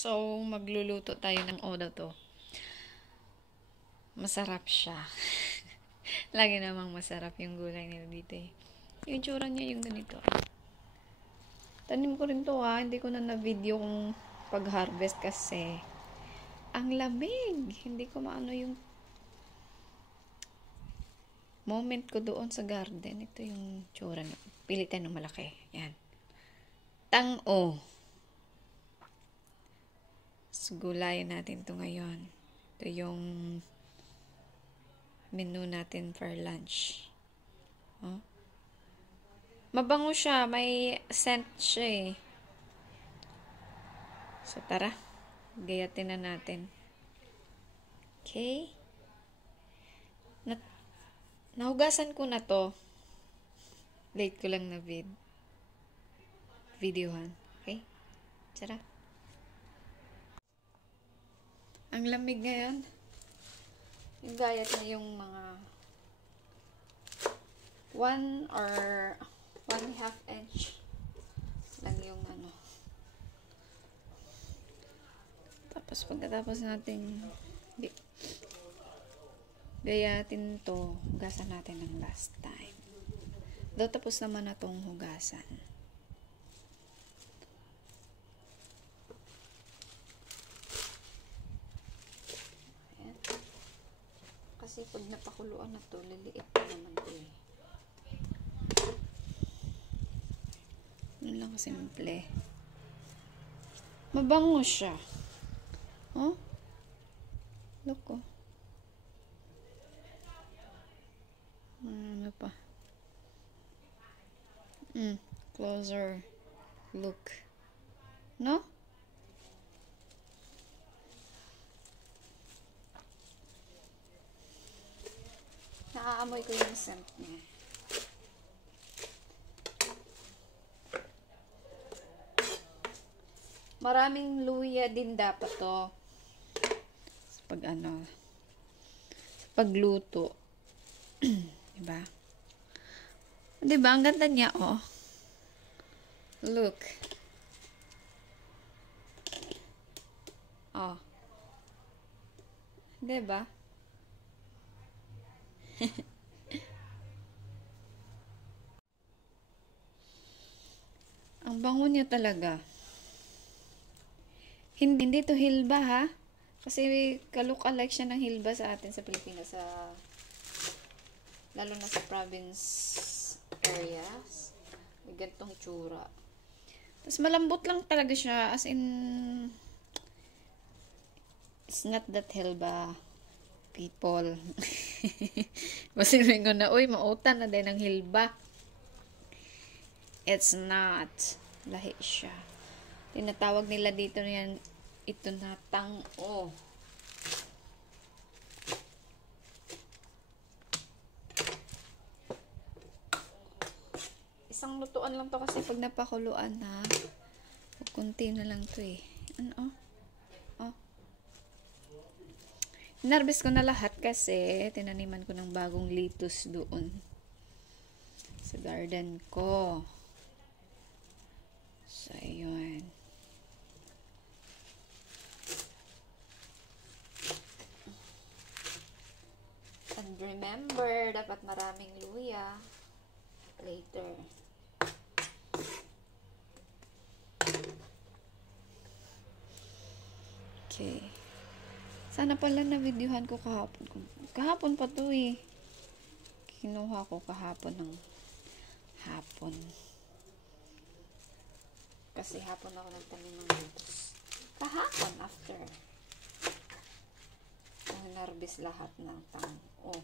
So, magluluto tayo ng oda to. Masarap siya. Lagi namang masarap yung gulay nila dito eh. Yung tsura niya yung ganito. Tanim ko rin to ha. Hindi ko na na-video kung pag-harvest kasi ang lamig. Hindi ko maano yung moment ko doon sa garden. Ito yung tsura niya. Pilitan ng malaki. Yan. Tang-o. So, gulayin natin to ngayon. Ito yung menu natin for lunch. Oh. Mabango siya. May scent siya eh. So, tara. Gayatin na natin. Okay. Nahugasan ko na to. Late ko lang na videohan. Okay? Tara. Ang lamig ngayon. Yung gayat na yung mga 1 or 1/2 inch lang yung ano. Tapos pagkatapos natin gayatin to, hugasan natin ng last time. Daw tapos naman na tong hugasan. Ayan. Kasi pag napakuluan na to, liliit pa naman to eh. Yun lang simple. Mabango siya. Oh? Look oh. Ano pa? Closer look. No? Naaamoy ko yung scent niya. Maraming luya din dapat to. Sa pag ano, sa pagluto. Diba? Diba? Ang ganda niya, oh. Look. Oh. Diba? Ang bango niya talaga. Hindi to hilba, ha? Kasi kalook-alike siya ng hilba sa atin sa Pilipinas. Lalo na sa province areas. May gantong tsura. Tapos malambot lang talaga siya. As in, it's not that hilba people. Masirin ko na, uy, mautan na din ng hilba. It's not. Lahi siya. Tinatawag nila dito yan, ito na tang-o. Isang lutuan lang to kasi pag napakuluan na, kunti na lang to eh. Ano? Oh. Inarbis ko na lahat kasi tinaniman ko ng bagong lettuce doon sa garden ko. So, ayun. And remember, dapat maraming luya later. Okay. Sana pala na videohan ko kahapon. Kahapon pa to eh. Kinuha ko kahapon ng hapon. Kasi hapon ako nagtanim ng lettuce. Kahapon after. Narbis lahat ng tang-o.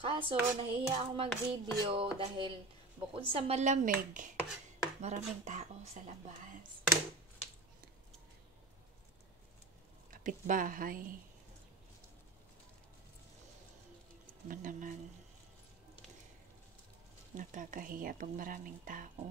Kaso, nahihiya ako mag-video dahil bukod sa malamig, maraming tao sa labas. Kapitbahay. Naman nakakahiya pag maraming tao.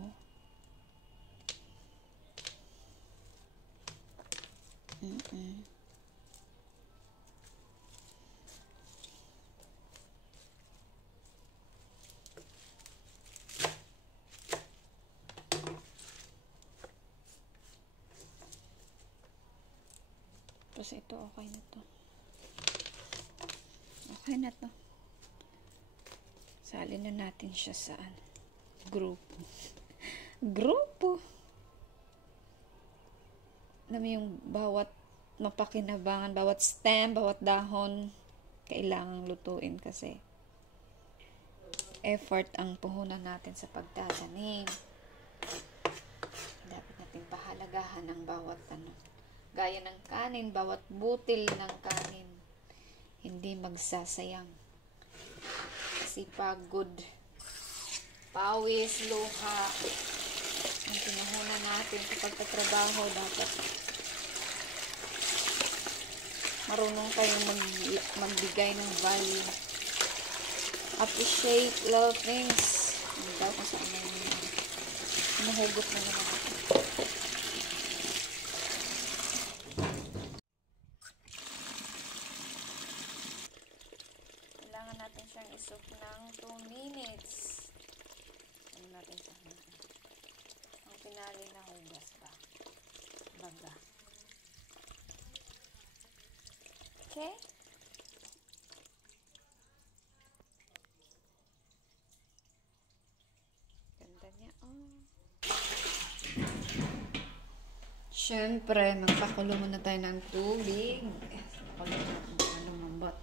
Tapos ito, okay na to. Okay na to. Salin na natin siya sa grupo. Grupo! Alam mo yung bawat mapakinabangan, bawat stem, bawat dahon, kailangang lutuin kasi effort ang puhunan natin sa pagtatanim. Dapat natin pahalagahan ang bawat gaya ng kanin, bawat butil ng kanin. Hindi magsasayang. Kasi pagod, pawis, luha, ang pinuhunan natin sa pagtatrabaho, dapat marunong kayong magbigay ng value. Appreciate little things. Ano daw kung saan na nahugot na naman ako. Kailangan natin siyang isok ng 2 minutes. Ano natin siya? Ang pinali na hugas ba? Baga. Okay? Ganda niya. Oh. Siyempre, magpakulo muna tayo ng tubig. Pakulo natin para lumambot.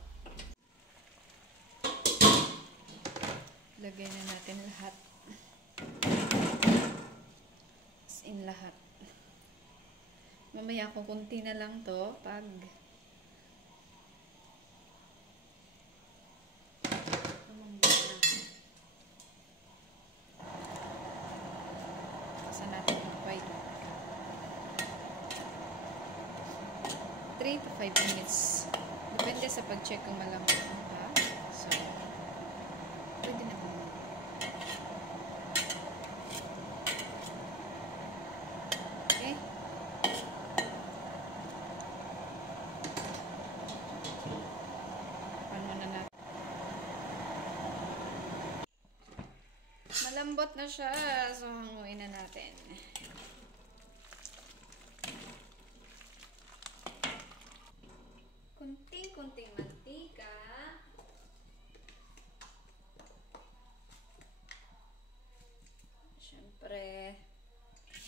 Lagay na natin lahat. As in lahat. Mamaya kung kunti na lang to pag lumambot na. Kasan natin yung white. 3 to 5 minutes. Depende sa pag-check kung malambot mo pa. So, pwede na po. Okay? Paano na natin? Malambot na siya. So, hanguin na natin. Kunting-kunting mantika. Siyempre,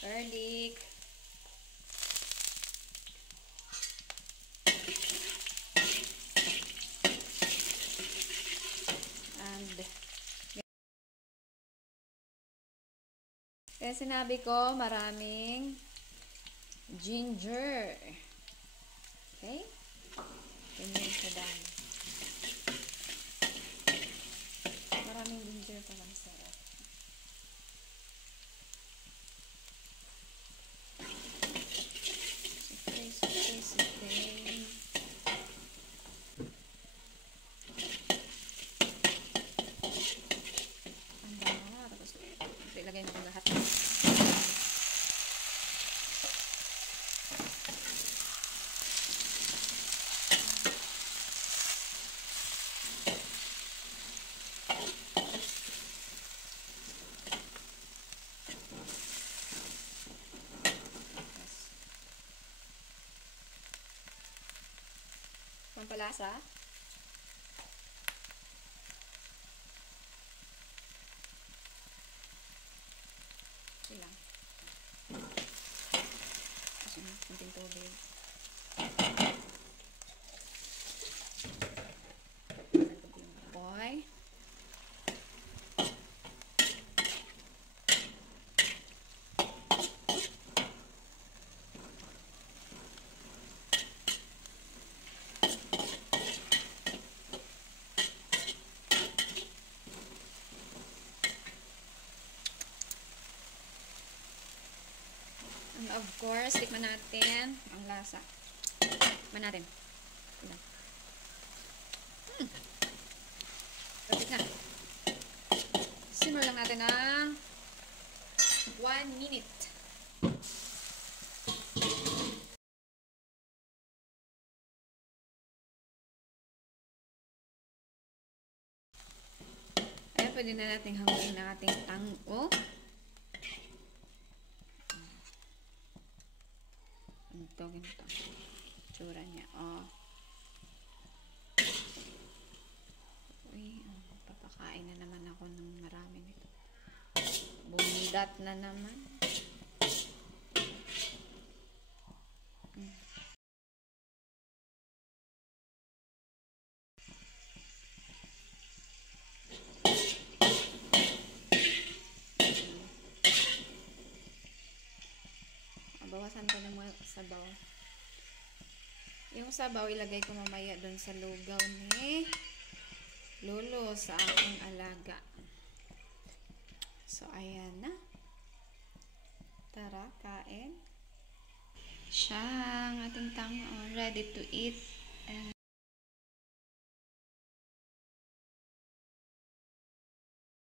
garlic. And, kaya sinabi ko, maraming ginger. Okay? Ganyan sa dami. Maraming ginger pa lang sarap. Sipay. Ang dami na. Tapos, ilagay natin lahat. Pampalasa. Ilang. Kasi kunting tubig. Boy. And of course, tikman natin ang lasa. Tikman natin. Perfect na. Simmer lang natin ng 1 minute. Ayan, pwede na natin hanguin ang ating tango. Ganito. itsura niya. Oh. Uy, papakain na naman ako ng marami nito. Bundat na naman. Bawasan ko na mga sabaw. Yung sabaw, ilagay ko mamaya doon sa lugaw ni Lolo sa aking alaga. So, ayan na. Tara, kain. Siya ang ating tangon. Ready to eat. And